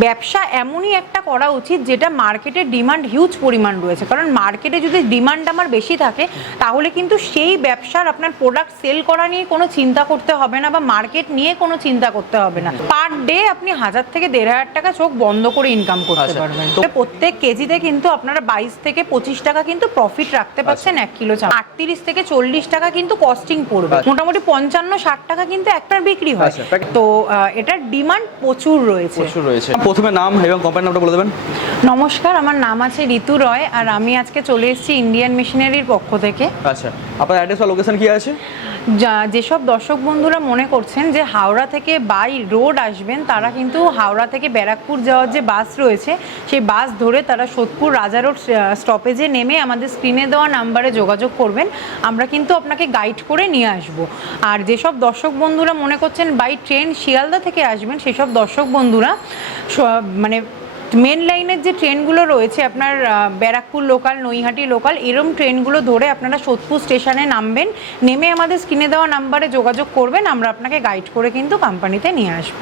ব্যবসা এমনই একটা করা উচিত যেটা মার্কেটের ডিমান্ড হিউজ পরিমাণ রয়েছে। কারণ মার্কেটে যদি ডিমান্ড আমার বেশি থাকে তাহলে কিন্তু সেই ব্যবসার আপনার প্রোডাক্ট সেল করা নিয়ে কোনো চিন্তা করতে হবে না বা মার্কেট নিয়ে কোনো চিন্তা করতে হবে না। পার ডে আপনি হাজার থেকে দেড় হাজার টাকা চোখ বন্ধ করে ইনকাম করতে আচ্ছা, পারবেন। প্রত্যেক কেজিতে কিন্তু আপনারা বাইশ থেকে পঁচিশ টাকা কিন্তু প্রফিট রাখতে পারছেন এক কিলো চাল আটত্রিশ থেকে চল্লিশ টাকা কিন্তু কস্টিং পড়বে। আচ্ছা। মোটামুটি পঞ্চান্ন ষাট টাকা কিন্তু একটার বিক্রি হয়। আচ্ছা, তো এটার ডিমান্ড প্রচুর রয়েছে। প্রচুর রয়েছে। প্রথমে নাম এবং কোম্পানির নামটা বলে দেবেন। নমস্কার আমার নাম আছে ঋতু রয় আর আমি আজকে চলে এসেছি ইন্ডিয়ান মিশনারির পক্ষ থেকে। আচ্ছা আপনার অ্যাড্রেস বা লোকেশন কি আছে? যা- যেসব দর্শক বন্ধুরা মনে করছেন যে হাওড়া থেকে বাই রোড আসবেন তারা কিন্তু হাওড়া থেকে ব্যারাকপুর যাওয়ার যে বাস রয়েছে সেই বাস ধরে তারা সোদপুর রাজা রোড স্টপেজে নেমে আমাদের স্ক্রিনে দেওয়া নাম্বারে যোগাযোগ করবেন। আমরা কিন্তু আপনাকে গাইড করে নিয়ে আসব। আর যেসব দর্শক বন্ধুরা মনে করছেন বাই ট্রেন শিয়ালদা থেকে আসবেন সেসব দর্শক বন্ধুরা মানে মেন লাইনের যে ট্রেনগুলো রয়েছে, আপনার ব্যারাকপুর লোকাল নৈহাটি লোকাল এরম ট্রেনগুলো ধরে আপনারা সোদপুর স্টেশনে নামবেন, নেমে আমাদের স্ক্রিনে দেওয়া নাম্বারে যোগাযোগ করবেন, আমরা আপনাকে গাইড করে কিন্তু কোম্পানিতে নিয়ে আসব।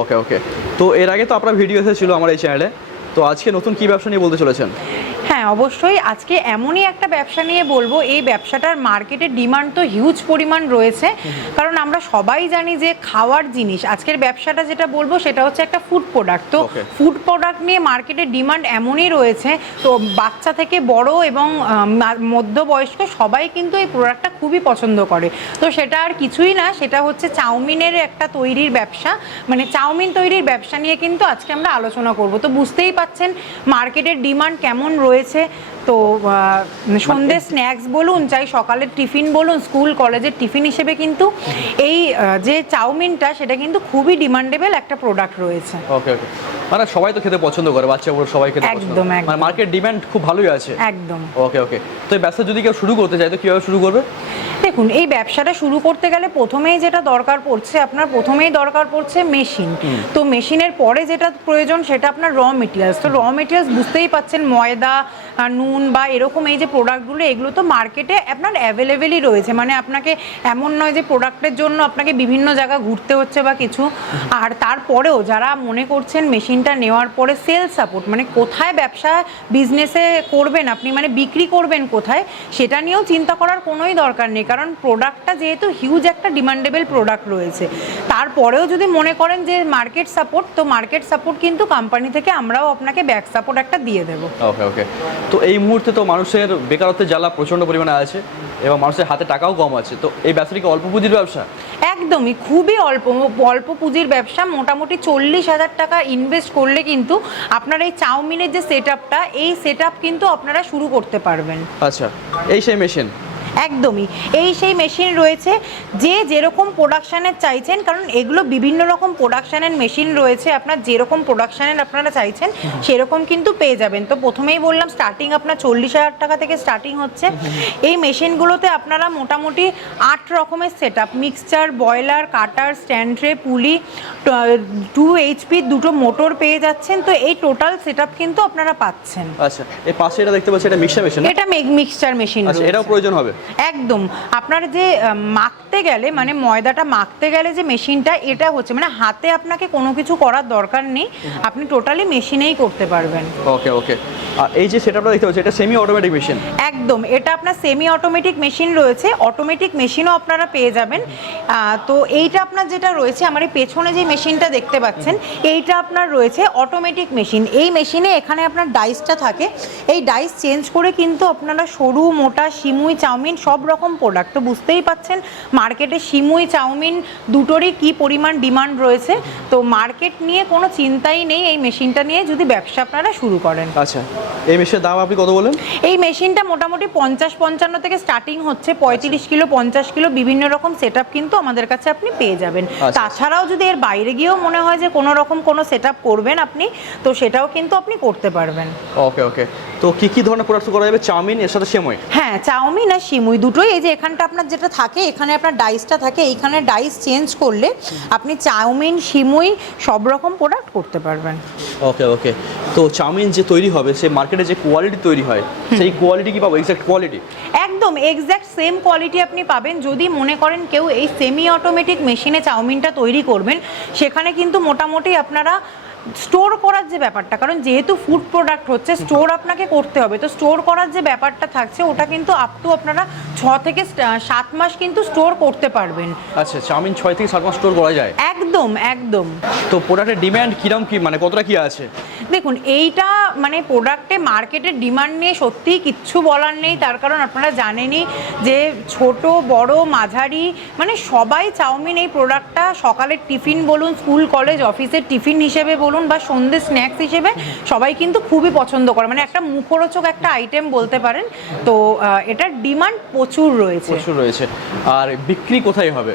ওকে ওকে তো এর আগে তো আপনার ভিডিও এসেছিল আমার এই চ্যানেলে তো আজকে নতুন কি ব্যবসা নিয়ে বলতে চলেছেন? হ্যাঁ অবশ্যই আজকে এমনই একটা ব্যবসা নিয়ে বলব এই ব্যবসাটার মার্কেটে ডিমান্ড তো হিউজ পরিমাণ রয়েছে। কারণ আমরা সবাই জানি যে খাওয়ার জিনিস আজকের ব্যবসাটা যেটা বলব সেটা হচ্ছে একটা ফুড প্রোডাক্ট তো ফুড প্রোডাক্ট নিয়ে মার্কেটে ডিমান্ড এমনই রয়েছে তো বাচ্চা থেকে বড় এবং মধ্যবয়স্ক সবাই কিন্তু এই প্রোডাক্টটা খুবই পছন্দ করে। তো সেটা আর কিছুই না সেটা হচ্ছে চাউমিনের একটা তৈরির ব্যবসা। মানে চাউমিন তৈরির ব্যবসা নিয়ে কিন্তু আজকে আমরা আলোচনা করব। তো বুঝতেই পাচ্ছেন মার্কেটের ডিমান্ড কেমন রয়েছে তো আহ, সন্ধ্যে স্ন্যাক্স বলুন চাই সকালের টিফিন বলুন স্কুল কলেজের টিফিন হিসেবে কিন্তু এই যে চাউমিনটা সেটা কিন্তু খুবই ডিমান্ডেবল একটা প্রোডাক্ট রয়েছে। ওকে ওকে মানে সবাই তো খেতে পছন্দ করে বাচ্চা বড় সবাই খেতে পছন্দ একদম। মানে মার্কেট ডিমান্ড খুব ভালোই আছে। একদম। ওকে ওকে তো এই ব্যবসা যদি কেউ শুরু করতে চায় তো কীভাবে শুরু করবে? দেখুন এই ব্যবসাটা শুরু করতে গেলে প্রথমেই যেটা দরকার পড়ছে আপনার প্রথমেই দরকার পড়ছে মেশিন তো মেশিনের পরে যেটা প্রয়োজন সেটা আপনার র মেটেরিয়ালস তো র মেটেরিয়ালস বুঝতেই পাচ্ছেন ময়দা নুন বা এরকম এই যে প্রোডাক্টগুলো এগুলো তো মার্কেটে আপনার অ্যাভেলেবেলই রয়েছে। মানে আপনাকে এমন নয় যে প্রোডাক্টের জন্য আপনাকে বিভিন্ন জায়গা ঘুরতে হচ্ছে বা কিছু। আর তারপরেও যারা মনে করছেন মেশিনটা নেওয়ার পরে সেল সাপোর্ট মানে কোথায় ব্যবসা বিজনেসে করবেন আপনি মানে বিক্রি করবেন কোথায়, সেটা নিয়েও চিন্তা করার কোনোই দরকার নেই। কারণ প্রোডাক্টটা যেহেতু হিউজ একটা ডিমান্ডেবল প্রোডাক্ট রয়েছে, তারপরেও যদি মনে করেন যে মার্কেট সাপোর্ট তো মার্কেট সাপোর্ট কিন্তু কোম্পানি থেকে আমরাও আপনাকে ব্যাক সাপোর্ট একটা দিয়ে দেবো। ওকে ওকে তো এই মুহূর্তে তো মানুষের বেকারত্বের জ্বালা প্রচণ্ড পরিমাণে আছে এবং মানুষের হাতে টাকাও কম আছে। তো এই ব্যবসাটি কি অল্প পুঁজির ব্যবসা? একদমই খুবই অল্প অল্প পুঁজির ব্যবসা। মোটামুটি চল্লিশ হাজার টাকা ইনভেস্ট করলে কিন্তু আপনার এই চাউমিনের যে সেট এই সেট কিন্তু আপনারা শুরু করতে পারবেন। আচ্ছা এই সেই মেশিন একদমই। এই সেই মেশিন রয়েছে যে যেরকম প্রোডাকশানের চাইছেন কারণ এগুলো বিভিন্ন রকম প্রোডাকশানের মেশিন রয়েছে আপনার যেরকম প্রোডাকশানের আপনারা চাইছেন সেরকম কিন্তু পেয়ে যাবেন। তো প্রথমেই বললাম স্টার্টিং আপনার চল্লিশ হাজার টাকা থেকে স্টার্টিং হচ্ছে। এই মেশিনগুলোতে আপনারা মোটামুটি আট রকমের set up mixture boiler cutter স্ট্যান্ড্রে pulley two HP দুটো মোটর পেয়ে যাচ্ছেন। তো এই টোটাল সেট কিন্তু আপনারা পাচ্ছেন। আচ্ছা এই পাশে এটা দেখতে পাচ্ছি এটা মিক্সার মেশিন এটা মিক্সচার মেশিন আচ্ছা এটাও প্রয়োজন হবে? একদম। আপনার যে আহ, মাখতে গেলে মানে ময়দাটা মাখতে গেলে যে মেশিনটা এটা হচ্ছে মানে হাতে আপনাকে কোনো কিছু করার দরকার নেই। আপনি টোটালি মেশিনেই করতে পারবেন। ওকে ওকে। আর এই যে সেটআপটা দেখতে পাচ্ছি এটা সেমি অটোমেটিক মেশিন একদম এটা আপনার সেমি অটোমেটিক মেশিন রয়েছে অটোমেটিক মেশিনও আপনারা পেয়ে যাবেন। তো এইটা আপনার যেটা রয়েছে আমার এই পেছনে যে মেশিনটা দেখতে পাচ্ছেন এইটা আপনার রয়েছে অটোমেটিক মেশিন এই মেশিনে এখানে আপনার ডাইসটা থাকে। এই ডাইস চেঞ্জ করে কিন্তু আপনারা সরু মোটা সিমুই চাউমিন সব রকম প্রোডাক্ট তো বুঝতেই পাচ্ছেন মার্কেটে সিমুই চাউমিন দুটোরই কি পরিমাণ ডিমান্ড রয়েছে? তো মার্কেট নিয়ে কোনো চিন্তাই নেই এই মেশিনটা নিয়ে যদি ব্যবসা আপনারা শুরু করেন। আচ্ছা এই মেশিনের দাম আপনি কত বলেন এই মেশিনটা মোটামুটি পঞ্চাশ পঞ্চান্ন থেকে স্টার্টিং হচ্ছে পঁয়ত্রিশ কিলো পঞ্চাশ কিলো বিভিন্ন রকম সেট কিন্তু আমাদের কাছে আপনি পেয়ে যাবেন। আচ্ছা। তাছাড়াও যদি এর বাইরে গিয়েও মনে হয় যে কোনো রকম কোনো সেট করবেন আপনি তো সেটাও কিন্তু আপনি করতে পারবেন। ওকে ওকে। তো কি কি ধরনের প্রোডাক্ট করা যাবে? চাউমিন এর সাথে সেমই? হ্যাঁ চাউমিন আর সিমুই দুটোই। এই যে এখানটা আপনার যেটা থাকে এখানে আপনার ডাইসটা থাকে এইখানে ডাইস চেঞ্জ করলে আপনি চাউমিন সিমুই সব রকম প্রোডাক্ট করতে পারবেন। ওকে ওকে। তো চাউমিন যে তৈরি হবে সে মার্কেটে যে কোয়ালিটি তৈরি হয় সেই কোয়ালিটি কি পাবো? এক্স্যাক্ট কোয়ালিটি একদম এক্স্যাক্ট সেম কোয়ালিটি আপনি পাবেন। যদি মনে করেন কেউ এই সেমি অটোমেটিক মেশিনে চাউমিনটা তৈরি করবেন সেখানে কিন্তু মোটামুটি আপনারা স্টোর করার যে ব্যাপারটা কারণ যেহেতু ফুড প্রোডাক্ট হচ্ছে স্টোর আপনাকে করতে হবে। তো স্টোর করার যে ব্যাপারটা থাকছে ওটা কিন্তু আপ টু আপনারা ছ থেকে সাত মাস কিন্তু স্টোর করতে পারবেন। আচ্ছা চাউমিন ছয় থেকে সাত মাস স্টোর করা যায়? একদম একদম। তো প্রোডাক্টের ডিমান্ড কিরম কি? মানে কতটা কি আছে? দেখুন এইটা মানে প্রোডাক্টে মার্কেটের ডিমান্ড নিয়ে সত্যিই কিচ্ছু বলার নেই। তার কারণ আপনারা জানেনই যে ছোট বড় মাঝারি মানে সবাই চাউমিন এই প্রোডাক্টটা সকালের টিফিন বলুন স্কুল কলেজ অফিসের টিফিন হিসেবে বলুন বা সন্ধ্যে স্ন্যাক্স হিসেবে সবাই কিন্তু খুবই পছন্দ করে। মানে একটা মুখরোচক একটা আইটেম বলতে পারেন। তো এটার ডিমান্ড প্রচুর রয়েছে। প্রচুর রয়েছে। আর বিক্রি কোথায় হবে?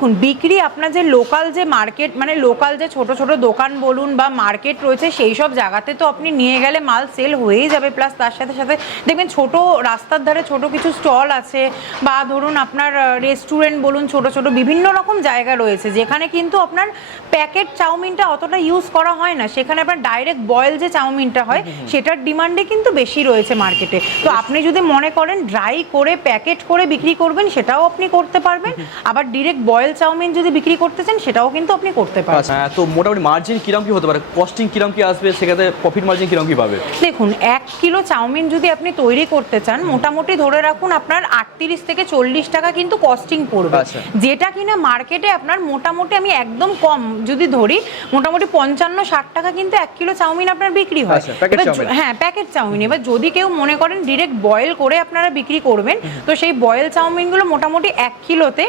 দেখুন বিক্রি আপনার যে লোকাল যে মার্কেট মানে লোকাল যে ছোট ছোট দোকান বলুন বা মার্কেট রয়েছে সেই সব জায়গাতে তো আপনি নিয়ে গেলে মাল সেল হয়েই যাবে। প্লাস তার সাথে সাথে দেখবেন ছোট রাস্তার ধারে ছোট কিছু স্টল আছে বা ধরুন আপনার রেস্টুরেন্ট বলুন ছোট ছোট বিভিন্ন রকম জায়গা রয়েছে যেখানে কিন্তু আপনার প্যাকেট চাউমিনটা অতটা ইউজ করা হয় না। সেখানে আপনার ডাইরেক্ট বয়েল যে চাউমিনটা হয় সেটার ডিমান্ডে কিন্তু বেশি রয়েছে মার্কেটে তো আপনি যদি মনে করেন ড্রাই করে প্যাকেট করে বিক্রি করবেন সেটাও আপনি করতে পারবেন। আবার ডিরেক্ট বয়েল চাউমিন যদি বিক্রি করতে চান সেটাও কিন্তু আপনি করতে পারবেন আচ্ছা তো মোটামুটি মার্জিন কিরম কি হতে পারে? কস্টিং কিরম কি আসবে? সেক্ষেত্রে প্রফিট মার্জিন কিরম কি পাবে? দেখুন এক কিলো চাউমিন যদি আপনি তৈরি করতে চান মোটামুটি ধরে রাখুন আপনার আটত্রিশ থেকে চল্লিশ টাকা কিন্তু কস্টিং পড়বে। আচ্ছা। যেটা কিনা মার্কেটে আপনার মোটামুটি আমি একদম কম যদি ধরি মোটামুটি পঞ্চান্ন ষাট টাকা কিন্তু এক কিলো চাউমিন আপনার বিক্রি হয়। আচ্ছা। হ্যাঁ প্যাকেট চাউমিন। এবার যদি কেউ মনে করেন ডিরেক্ট বয়েল করে আপনারা বিক্রি করবেন তো সেই বয়েল চাউমিনগুলো মোটামুটি এক কিলোতে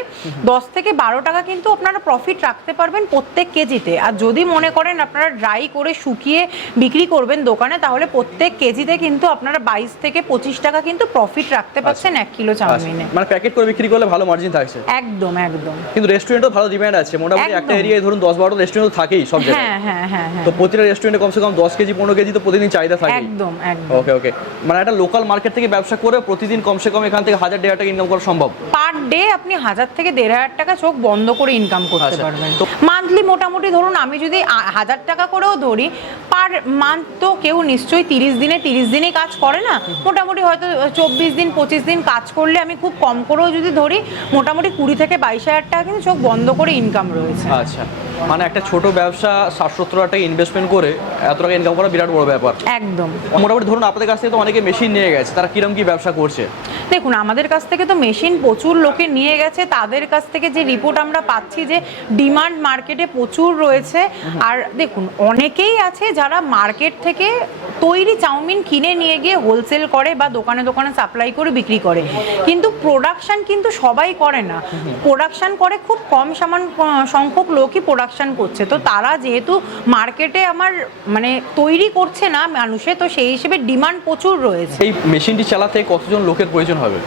দশ থেকে বারো টাকা কিন্তু আপনারা প্রফিট রাখতে পারবেন প্রত্যেক কেজিতে। আর যদি মনে করেন আপনারা ড্রাই করে শুকিয়ে বিক্রি করবেন দোকানে তাহলে প্রত্যেক কেজিতে কিন্তু আপনারা বাইশ থেকে পঁচিশ টাকা কিন্তু প্রফিট রাখতে পারছেন এক কিলো আচ্ছা, চাউমিনে। মানে প্যাকেট করে বিক্রি করলে ভালো মার্জিন থাকছে? একদম একদম। কিন্তু রেস্টুরেন্টও ভালো ডিমান্ড আছে। মোটামুটি একটা। এরিয়ায় ধরুন দশ বারোটা রেস্টুরেন্ট থাকেই সব জায়গায়। হ্যাঁ হ্যাঁ হ্যাঁ হ্যাঁ। তো প্রতিটা রেস্টুরেন্টে কমসে কম দশ কেজি পনেরো কেজি তো প্রতিদিন চাহিদা থাকে একদম একদম। ওকে ওকে মানে একটা লোকাল মার্কেট থেকে ব্যবসা করে প্রতিদিন কমসে কম এখান থেকে হাজার দেড় টাকা ইনকাম করা সম্ভব? পার ডে আপনি হাজার থেকে দেড় হাজার টাকা চোখ বন্ধ করে ইনকাম করতে আচ্ছা, পারবেন। তো- মান্থলি মোটামুটি ধরুন আমি যদি হাজার টাকা করেও ধরি পার মান্থ তো কেউ নিশ্চয়ই তিরিশ দিনে তিরিশ দিনই কাজ করে না। মোটামুটি হয়তো চব্বিশ দিন পঁচিশ দিন কাজ করলে আমি খুব কম করেও যদি ধরি মোটামুটি কুড়ি থেকে বাইশ হাজার টাকা কিন্তু চোখ বন্ধ করে ইনকাম রয়েছে। আচ্ছা। মানে একটা ছোট ব্যবসা ষাট সত্তর হাজার টাকা ইনভেস্টমেন্ট করে এত টাকা ইনকাম করা বিরাট বড় ব্যাপার। একদম। মোটামুটি ধরুন আপনাদের কাছ থেকে তো অনেকে মেশিন নিয়ে গেছে তারা কিরম কি ব্যবসা করছে? দেখুন আমাদের কাছ থেকে তো মেশিন প্রচুর লোকে নিয়ে গেছে তাদের কাছ থেকে যে রিপোর্ট আমরা পাচ্ছি যে ডিমান্ড মার্কেটে প্রচুর রয়েছে। আর দেখুন অনেকেই আছে যারা মার্কেট থেকে তৈরি চাউমিন কিনে নিয়ে গিয়ে হোলসেল করে বা দোকানে দোকানে সাপ্লাই করে বিক্রি করে। কিন্তু প্রোডাকশন কিন্তু সবাই করে না। প্রোডাকশন করে খুব কম সামান সংখ্যক লোকই প্রোডাকশন করছে। তো তারা যেহেতু মার্কেটে আমার মানে তৈরি করছে না মানুষে তো সেই হিসেবে ডিমান্ড প্রচুর রয়েছে। এই মেশিনটি চালাতে কতজন লোকের প্রয়োজন হবে?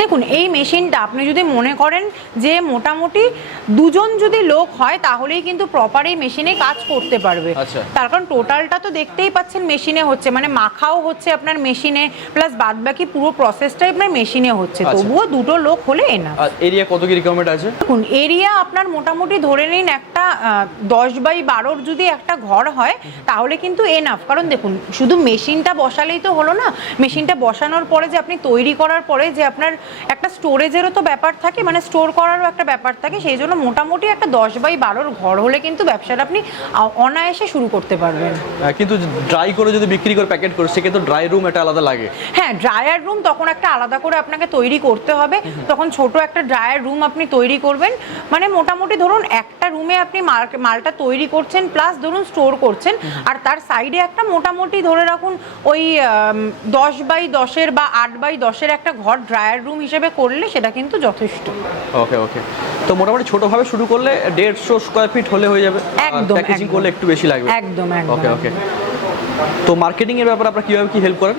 দেখুন এই মেশিনটা আপনি যদি মনে করেন যে মোটামুটি দুজন যদি লোক হয় তাহলেই কিন্তু প্রপার এই মেশিনে কাজ করতে পারবে। আচ্ছা। তার কারণ টোটালটা তো দেখতেই পাচ্ছেন মেশিনে হচ্ছে মানে মাখাও হচ্ছে আপনার মেশিনে প্লাস বাদ বাকি পুরো প্রসেসটাই আপনার মেশিনে হচ্ছে। আচ্ছা। তবুও দুটো লোক হলে এনা। এরিয়া কত কি রিকোয়ারমেন্ট আছে? দেখুন এরিয়া আপনার মোটামুটি ধরে নিন একটা দশ বাই বারোর যদি একটা ঘর হয় তাহলে কিন্তু এনাফ কারণ দেখুন শুধু মেশিনটা বসালেই তো হলো না। মেশিনটা বসানোর পরে যে আপনি তৈরি করার পরে যে আপনার একটা স্টোরেজেরও তো ব্যাপার থাকে মানে স্টোর করারও একটা ব্যাপার থাকে। সেই জন্য মোটামুটি একটা দশ বাই বারোর ঘর হলে কিন্তু ব্যবসাটা আপনি অনায়াসে শুরু করতে পারবেন। কিন্তু ড্রাই করে যদি বিক্রি করে প্যাকেট করে সেক্ষেত্রে ড্রাই রুম একটা আলাদা লাগে। হ্যাঁ ড্রায়ার রুম তখন একটা আলাদা করে আপনাকে তৈরি করতে হবে। তখন ছোট একটা ড্রায়ার রুম আপনি তৈরি করবেন। মানে মোটামুটি ধরুন একটা রুমে আপনি মাল- মালটা তৈরি করছেন প্লাস ধরুন স্টোর করছেন আর তার সাইডে একটা মোটামুটি ধরে রাখুন ওই দশ বাই দশের বা আট বাই দশের একটা ঘর ড্রায়ার রুম হিসেবে করলে সেটা কিন্তু যথেষ্ট। ওকে ওকে তো মোটামুটি ছোটভাবে শুরু করলে দেড়শো স্কোয়ার ফিট হলে হয়ে যাবে। একদম, প্যাকেজিং করলে একটু বেশি লাগবে। একদম একদম ওকে ওকে তো মার্কেটিং এর ব্যাপারে আপনারা কীভাবে কি হেল্প করেন?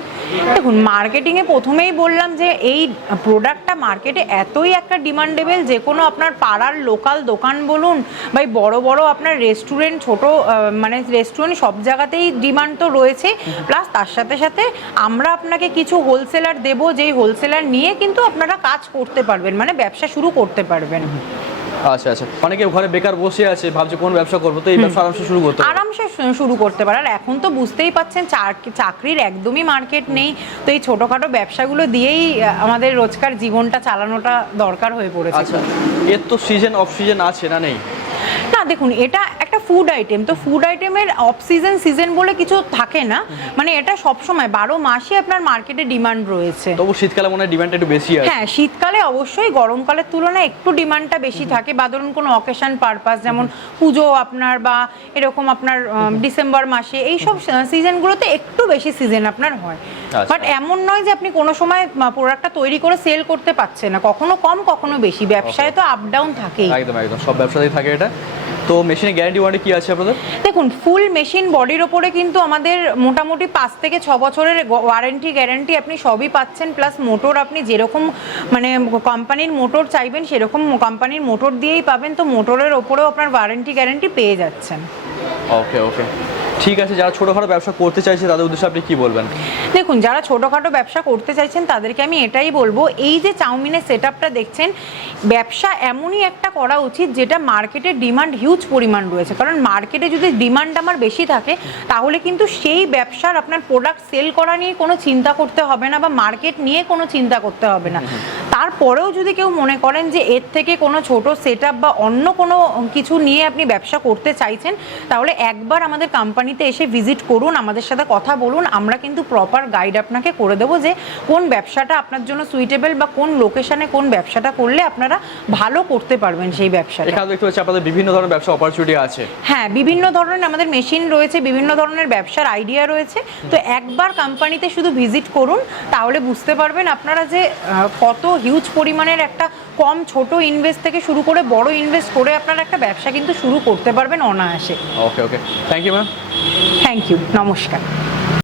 দেখুন মার্কেটিংয়ে প্রথমেই বললাম যে এই প্রোডাক্টটা মার্কেটে এতই একটা ডিমান্ডেবল যে কোনো আপনার পাড়ার লোকাল দোকান বলুন বা বড় বড় আপনার রেস্টুরেন্ট ছোট মানে রেস্টুরেন্ট সব জায়গাতেই ডিমান্ড তো রয়েছে। প্লাস তার সাথে সাথে আমরা আপনাকে কিছু হোলসেলার দেবো যেই হোলসেলার নিয়ে কিন্তু আপনারা কাজ করতে পারবেন মানে ব্যবসা শুরু করতে পারবেন। আচ্ছা আচ্ছা। অনেকে ঘরে বেকার বসে আছে ভাবছে কোন ব্যবসা করব তো এই ব্যবসা আরামসে শুরু করতে আরামসে শুরু করতে পারে। আর এখন তো বুঝতেই পাচ্ছেন চাকরির একদমই মার্কেট নেই তো এই ছোটখাটো ব্যবসাগুলো দিয়েই আমাদের রোজকার জীবনটা চালানোটা দরকার হয়ে পড়েছে। আচ্ছা এর তো সিজন অফ সিজন আছে না নেই? না দেখুন এটা একটা ফুড আইটেম তো ফুড আইটেমের অফ সিজন সিজন বলে কিছু থাকে না। মানে এটা সবসময় বারো মাসই আপনার মার্কেটে ডিমান্ড রয়েছে। তবু শীতকালে মনে হয় ডিমান্ডটা একটু বেশি হ্যাঁ শীতকালে অবশ্যই গরমকালের তুলনায় একটু ডিমান্ডটা বেশি থাকে। বা ধরুন কোনো অকেশন পারপাস যেমন পুজো আপনার বা এরকম আপনার ডিসেম্বর মাসে এইসব সিজনগুলোতে একটু বেশি সিজন আপনার হয়। আচ্ছা। বাট এমন নয় যে আপনি কোনো সময় প্রোডাক্টটা তৈরি করে সেল করতে পারছেন না। কখনো কম কখনো বেশি। ব্যবসায় তো আপ ডাউন থাকেই। একদম একদম। সব ব্যবসাতেই থাকে এটা। তো মেশিনের গ্যারান্টি ওয়ারেন্টি কি আছে আপনাদের? দেখুন ফুল মেশিন বডির ওপরে কিন্তু আমাদের মোটামুটি পাঁচ থেকে ছ বছরের ওয়ারেন্টি গ্যারান্টি আপনি সবই পাচ্ছেন প্লাস মোটর আপনি যেরকম মানে কোম্পানির মোটর চাইবেন সেরকম কোম্পানির মোটর দিয়েই পাবেন তো মোটরের ওপরেও আপনার ওয়ারেন্টি গ্যারান্টি পেয়ে যাচ্ছেন। ওকে ওকে ঠিক আছে, যারা ছোটোখাটো ব্যবসা করতে চাইছে, তাদের উদ্দেশ্যে আপনি কি বলবেন? দেখুন, যারা ছোটোখাটো ব্যবসা করতে চাইছেন, তাদেরকে আমি এটাই বলব, এই যে চাউমিনের সেট দেখছেন, ব্যবসা এমনই একটা করা উচিত, যেটা মার্কেটে ডিমান্ড হিউজ পরিমাণ রয়েছে। কারণ মার্কেটে যদি ডিমান্ড আমার বেশি থাকে, তাহলে কিন্তু সেই ব্যবসার আপনার প্রোডাক্ট সেল করা নিয়ে কোনো চিন্তা করতে হবে না, বা মার্কেট নিয়ে কোনো চিন্তা করতে হবে না। তারপরেও যদি কেউ মনে করেন যে এর থেকে কোনো ছোট সেট বা অন্য কোনো কিছু নিয়ে আপনি ব্যবসা করতে চাইছেন তাহলে একবার আমাদের কোম্পানিতে এসে ভিজিট করুন আমাদের সাথে কথা বলুন। আমরা কিন্তু প্রপার গাইড আপনাকে করে দেবো যে কোন ব্যবসাটা আপনার জন্য সুইটেবল বা কোন লোকেশনে কোন ব্যবসাটা করলে আপনারা ভালো করতে পারবেন সেই ব্যবসাটা। এখানে দেখতে পাচ্ছি আপনাদের বিভিন্ন ধরনের ব্যবসা অপরচুনিটি আছে। হ্যাঁ বিভিন্ন ধরনের আমাদের মেশিন রয়েছে বিভিন্ন ধরনের ব্যবসার আইডিয়া রয়েছে। তো একবার কোম্পানিতে শুধু ভিজিট করুন তাহলে বুঝতে পারবেন আপনারা যে কত হিউজ পরিমাণের একটা কম ছোট ইনভেস্ট থেকে শুরু করে বড় ইনভেস্ট করে আপনার একটা ব্যবসা কিন্তু শুরু করতে পারবেন অনায়াসে। Okay okay thank you ma'am thank you নমস্কার।